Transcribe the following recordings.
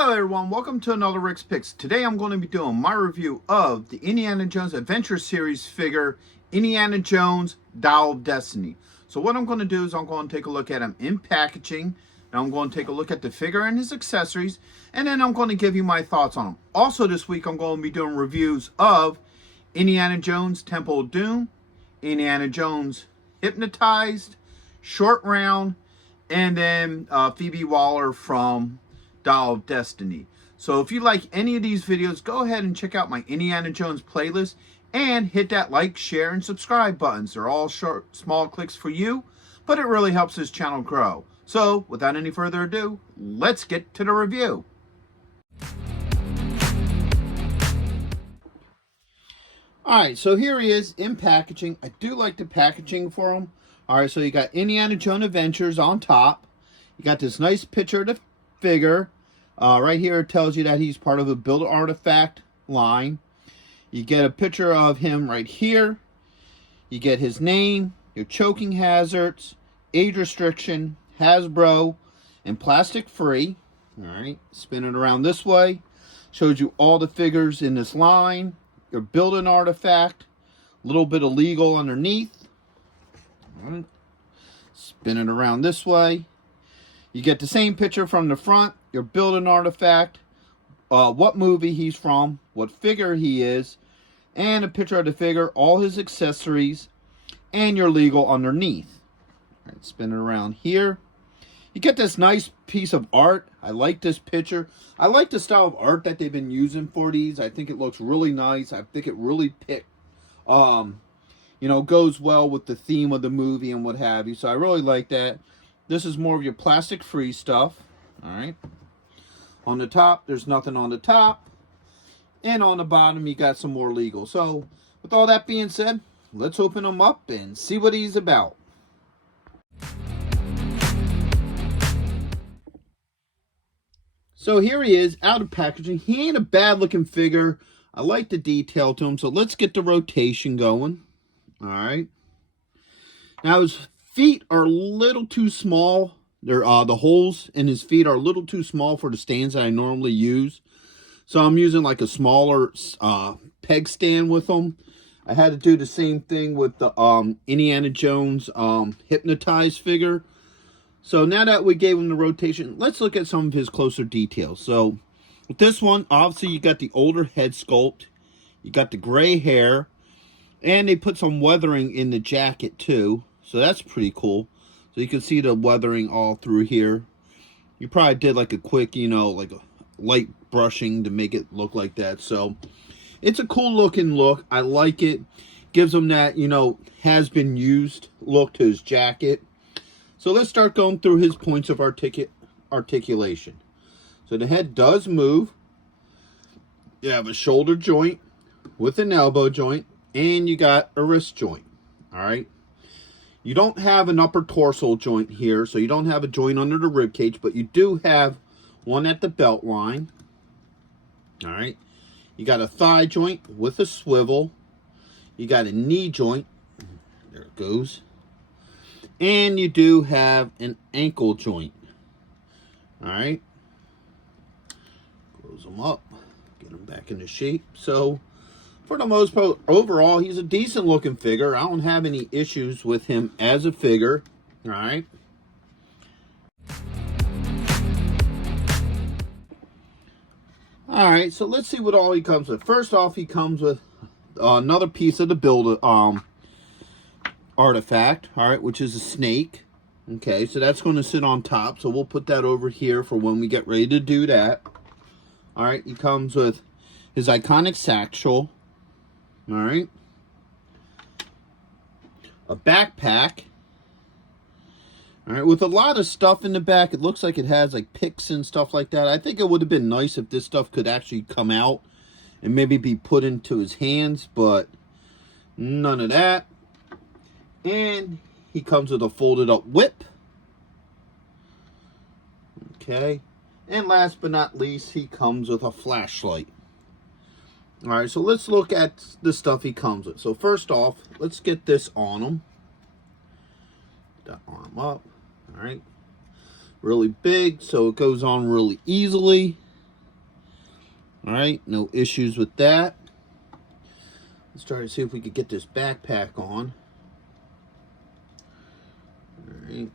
Hello everyone, welcome to another Rick's Picks. Today I'm going to be doing my review of the Indiana Jones Adventure Series figure, Indiana Jones Dial of Destiny. So what I'm going to do is I'm going to take a look at him in packaging, and I'm going to take a look at the figure and his accessories, and then I'm going to give you my thoughts on him. Also this week I'm going to be doing reviews of Indiana Jones Temple of Doom, Indiana Jones Hypnotized, Short Round, and then Phoebe Waller from Dial of Destiny. So if you like any of these videos, go ahead and check out my Indiana Jones playlist and hit that like, share, and subscribe buttons. They're all short, small clicks for you, but it really helps this channel grow. So without any further ado, let's get to the review. Alright, so here he is in packaging. I do like the packaging for him. Alright, so you got Indiana Jones Adventures on top. You got this nice picture of the figure. Right here it tells you that he's part of a Build Artifact line. You get a picture of him right here. You get his name, your choking hazards, age restriction, Hasbro, and plastic free. Alright, spin it around this way. Shows you all the figures in this line. Your building artifact. A little bit of legal underneath. Alright, spin it around this way. You get the same picture from the front, your building artifact, what movie he's from, what figure he is, and a picture of the figure, all his accessories, and your legal underneath. All right, spin it around here. You get this nice piece of art. I like this picture. I like the style of art that they've been using for these. I think it looks really nice. I think it really goes well with the theme of the movie and what have you. So I really like that. This is more of your plastic-free stuff. Alright. On the top, there's nothing on the top. And on the bottom, you got some more legal. So, with all that being said, let's open him up and see what he's about. So here he is, out of packaging. He ain't a bad-looking figure. I like the detail to him. So let's get the rotation going. Alright. Now, his feet are a little too small. They're the holes in his feet are a little too small for the stands that I normally use. So I'm using like a smaller peg stand with them. I had to do the same thing with the Indiana Jones Hypnotized figure. So now that we gave him the rotation, let's look at some of his closer details. So with this one, obviously you got the older head sculpt. You got the gray hair. And they put some weathering in the jacket too. So that's pretty cool. So you can see the weathering all through here. You probably did like a quick, like a light brushing to make it look like that. So it's a cool looking look. I like it. Gives him that, has been used look to his jacket. So let's start going through his points of articulation. So the head does move. You have a shoulder joint with an elbow joint. And you got a wrist joint. Alright. You don't have an upper torso joint here, so you don't have a joint under the rib cage, but you do have one at the belt line. All right. You got a thigh joint with a swivel. You got a knee joint. There it goes. And you do have an ankle joint. All right. Close them up. Get them back into shape. So, for the most part, overall, he's a decent looking figure. I don't have any issues with him as a figure. All right. All right, so let's see what all he comes with. First off, he comes with another piece of the build artifact, all right, which is a snake. Okay, so that's going to sit on top. So we'll put that over here for when we get ready to do that. All right, he comes with his iconic satchel. All right. A backpack. All right, with a lot of stuff in the back. It looks like it has like picks and stuff like that. I think it would have been nice if this stuff could actually come out and maybe be put into his hands, but none of that. And he comes with a folded up whip. Okay. And last but not least, he comes with a flashlight. All right, so let's look at the stuff he comes with. So first off, let's get this on him. That arm up. All right. Really big, so it goes on really easily. All right, no issues with that. Let's try to see if we could get this backpack on. All right.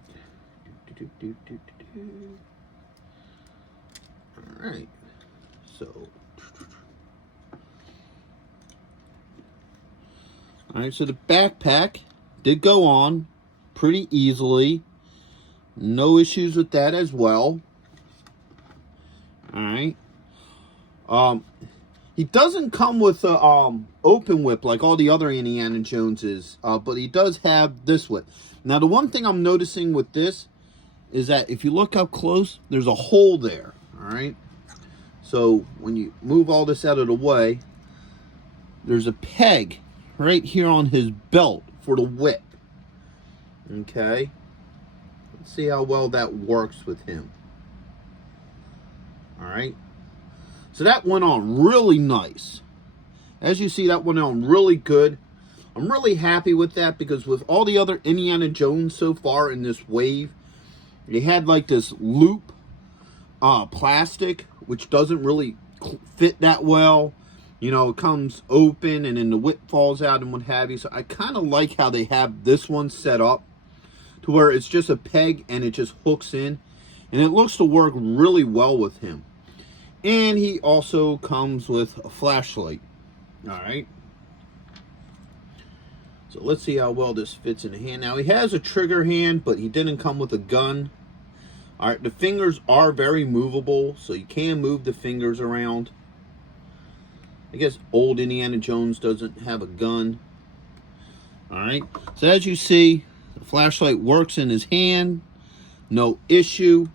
All right. So. All right, so the backpack did go on pretty easily. No issues with that as well. All right. He doesn't come with a open whip like all the other Indiana Joneses, but he does have this whip. Now, the one thing I'm noticing with this is that if you look up close, there's a hole there. All right. So when you move all this out of the way, there's a peg right here on his belt for the whip. Okay. Let's see how well that works with him. All right. So that went on really nice. As you see, that went on really good. I'm really happy with that because with all the other Indiana Jones so far in this wave, they had like this loop plastic, which doesn't really fit that well. You know, it comes open and then the whip falls out and what have you. So I kind of like how they have this one set up to where it's just a peg and it just hooks in. And it looks to work really well with him. And he also comes with a flashlight. All right. So let's see how well this fits in the hand. Now, he has a trigger hand, but he didn't come with a gun. All right, the fingers are very movable, so you can move the fingers around. I guess old Indiana Jones doesn't have a gun. All right. So as you see, the flashlight works in his hand. No issue.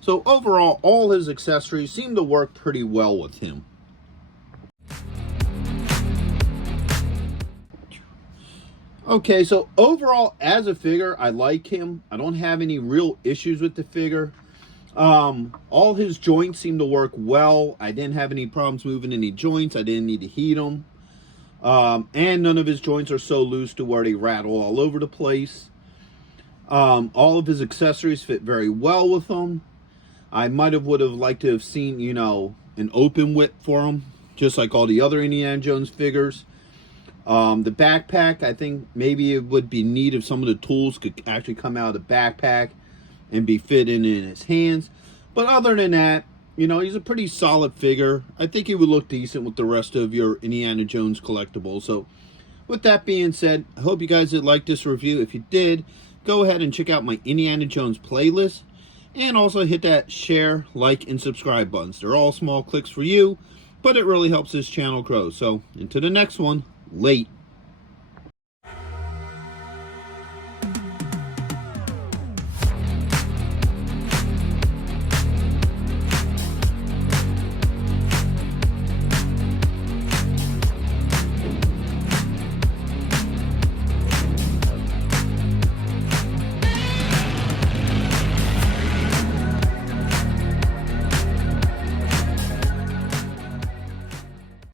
So overall, all his accessories seem to work pretty well with him. Okay, so overall, as a figure, I like him. I don't have any real issues with the figure. All his joints seem to work well. I didn't have any problems moving any joints. I didn't need to heat them. And none of his joints are so loose to where they rattle all over the place. All of his accessories fit very well with him. I would have liked to have seen, you know, an open whip for him, just like all the other Indiana Jones figures. The backpack, I think maybe it would be neat if some of the tools could actually come out of the backpack and be fitted in his hands. But other than that, you know, he's a pretty solid figure. I think he would look decent with the rest of your Indiana Jones collectibles. So with that being said, I hope you guys did like this review. If you did, go ahead and check out my Indiana Jones playlist. And also hit that share, like, and subscribe buttons. They're all small clicks for you, but it really helps this channel grow. So, until the next one, late.